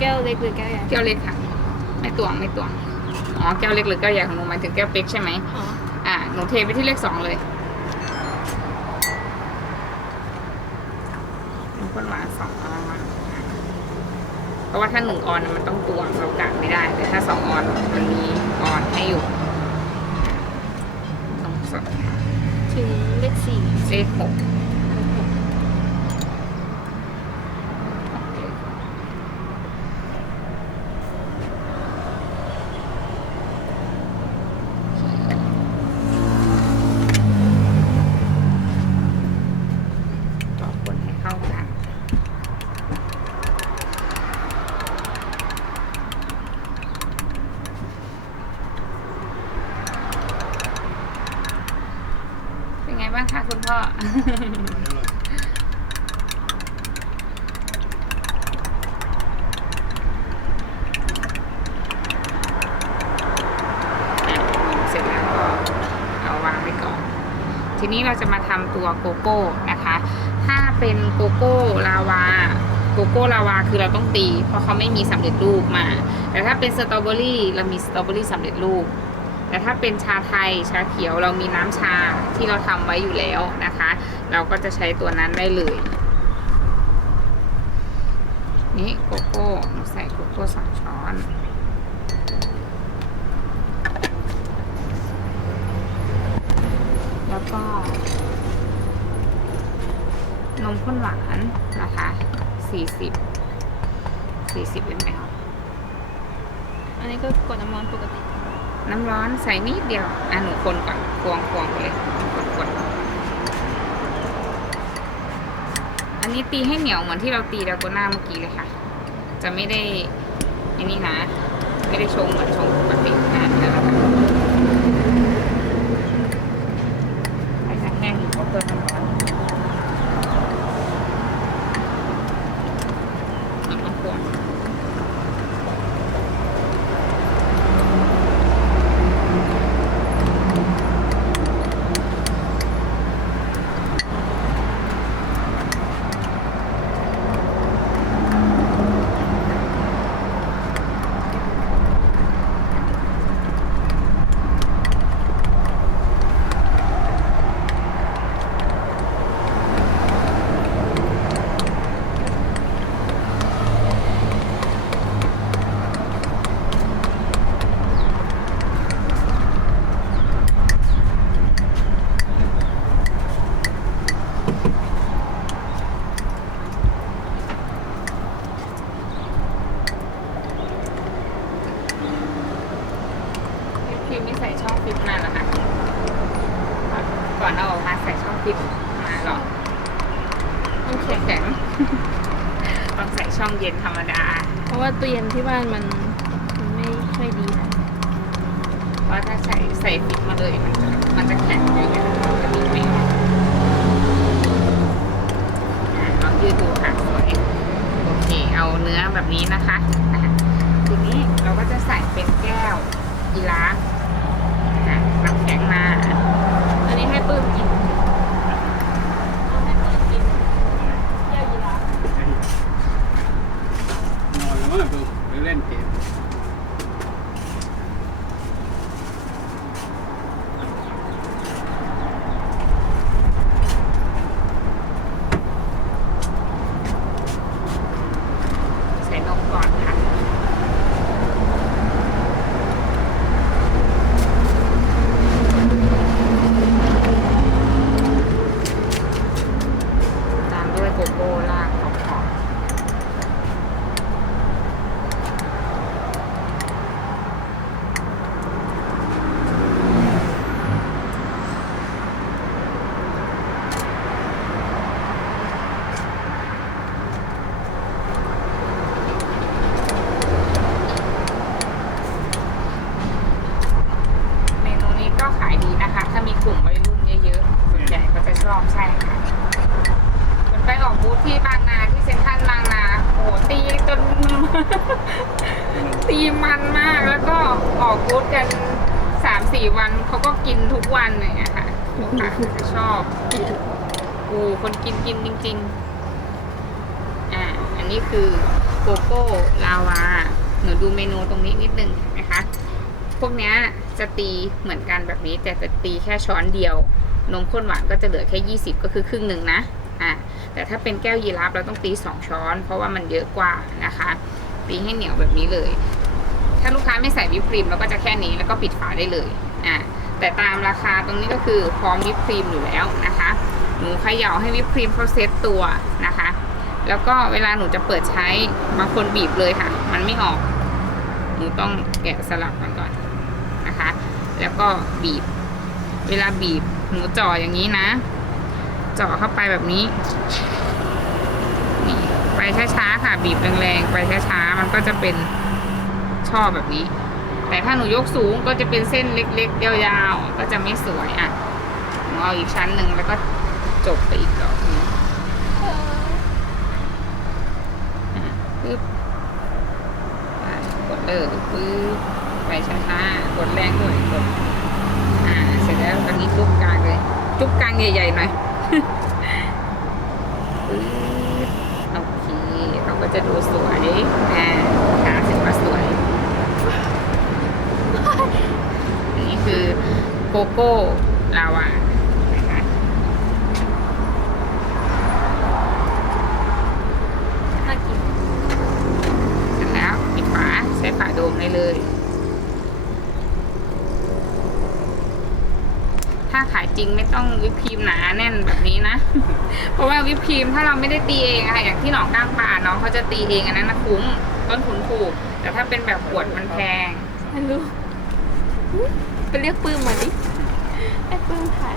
แก้วเล็กหรือแก้วใหญ่แก้วเล็กค่ะ ไม่ตวงไม่ตวงอ๋อแก้วเล็กหรือแก้วใหญ่ของหนูหมายถึงแก้วเป๊กใช่ไหมอ๋ออ่าหนูเทไปที่เลขสองเลยน้ำข้นหวานสองออนเพราะว่าถ้าหนึ่งออนมันต้องตวงเรากะไม่ได้แต่ถ้าสองออนมันมีออนให้อยู่ต้องสดถึงเลขสี่เลขหกต่อคนให้เข้ากัน เป็นไง บ้างคะคุณพ่อ เสร็จแล้วก็เอาวางไว้ก่อน ทีนี้เราจะมาทำตัวโกโก้นะคะ ถ้าเป็นโกโก้ลาวาโกโก้ลาวาคือเราต้องตี เพราะเขาไม่มีสำเร็จรูปมา แต่ถ้าเป็นสตรอเบอรี่เรามีสตรอเบอรี่สำเร็จรูป แต่ถ้าเป็นชาไทยชาเขียวเรามีน้ำชาที่เราทำไว้อยู่แล้วนะคะ เราก็จะใช้ตัวนั้นได้เลย นี่โกโก้ใส่โกโก้สองช้อนแล้วก็ นมข้นหวานนะคะ 40 40 ml อันนี้ก็กดน้ำร้อนปกติ น้ำร้อนใส่นิดเดียว อะหนูคนก่อนควงควงเลยคนคนอันนี้ตีให้เหนียวเหมือนที่เราตีดาโกน่าเมื่อกี้เลยค่ะ จะไม่ได้อ้นี่นะ ไม่ได้ชงเหมือนชงปกติอะแล้วนะคะให้จะแห้งก็เติมน้ำร้อนเอามาควง พิ มไม่ใส่ช่องฟิปมาเหรอคะก่อนเอาออกมาใส่ช่องฟิปมาหรอต้องแข็งแข็งต้องใส่ช่องเย็นธรรมดา เพราะว่าตู้เย็นที่บ้านมันมันไม่ค่อยดีนะเพราะถ้าใส่ใส่ฟิปมาเลยมันจะมันจะแข็งอย่างเงี้ยมันจะมีไม่ออกอะลองยืดดูค่ะสวยโอเคเอาเนื้อแบบนี้นะคะอะทีนี้เราก็จะใส่เป็นแก้วกีฬาฟอะน้ำ แข็งมา อันนี้ให้ปื้มกินเอาให้ปื้มกินแก้วยีราฟ นอนแล้วมั้งดูไปเล่นเกม ใส่นมก่อนค่ะ ตามด้วยโกโก้ลากขอบๆเมนูนี้ก็ขายดีนะคะ ถ้ามีกลุ่มวัยรุ่นเยอะๆ ส่วนใหญ่ก็จะชอบใช่ค่ะ มันไปออกบูธที่บางนาที่เซ็นทรัลบางนาโหตีจน ตีมันมากแล้วก็ออกบูธกันสามสี่วันเขาก็กินทุกวันอย่างเงี้ยค่ะลูกค้าจะชอบโอ้คนกินกินจริง ๆ อ่า อันนี้คือโกโก้ลาวา หนูดูเมนูตรงนี้นิดนึงนะคะ พวกเนี้ยจะตีเหมือนกันแบบนี้ แต่จะตีแค่ช้อนเดียว นมข้นหวานก็จะเหลือแค่ 20 ก็คือครึ่งหนึ่งนะ อะแต่ถ้าเป็นแก้วยีราฟเราต้องตี 2 ช้อน เพราะว่ามันเยอะกว่านะคะ ตีให้เหนียวแบบนี้เลย ถ้าลูกค้าไม่ใส่วิปครีมเราก็จะแค่นี้แล้วก็ปิดฝาได้เลยอะแต่ตามราคาตรงนี้ก็คือพร้อมวิปครีมอยู่แล้วนะคะ หนูเขย่าให้วิปครีมเขาเซตตัวนะคะ แล้วก็เวลาหนูจะเปิดใช้บางคนบีบเลยค่ะ มันไม่ออก หนูต้องแกะสลักมันก่อนนะคะ แล้วก็บีบ เวลาบีบหนูจ่ออย่างนี้นะ จ่อเข้าไปแบบนี้ ช้าๆค่ะ บีบแรงๆไปช้าๆมันก็จะเป็นช่อแบบนี้ แต่ถ้าหนูยกสูงก็จะเป็นเส้นเล็กๆยาวๆก็จะไม่สวยอะหนูเอาอีกชั้นหนึ่งแล้วก็จบไปอีกดอกนึงปึ๊บกดเลยปึ๊บไปช้าๆกดแรงด้วยกดอ่าเสร็จแล้วตอนนี้จุ๊บกลางเลย จุ๊บกลางใหญ่ๆหน่อย ปึ๊บโอเคเราก็ จะดูสวยอ่าขาถือว่าสวย นี่คือโกโก้ลาวานะคะน่ากินเสร็จแล้วปิดฝาใช้ฝาโดมได้เลย ถ้าขายจริงไม่ต้องวิปครีมหนาแน่นแบบนี้นะ เพราะว่าวิปครีมถ้าเราไม่ได้ตีเองอะค่ะอย่างที่หนองก้างปลาน้องเขาจะตีเองอันนั้นนะคุ้มต้นทุนถูก แต่ถ้าเป็นแบบขวดมันแพงฮัลโหลไปเรียกปื้มมาดิไอ้ปื้มถ่าย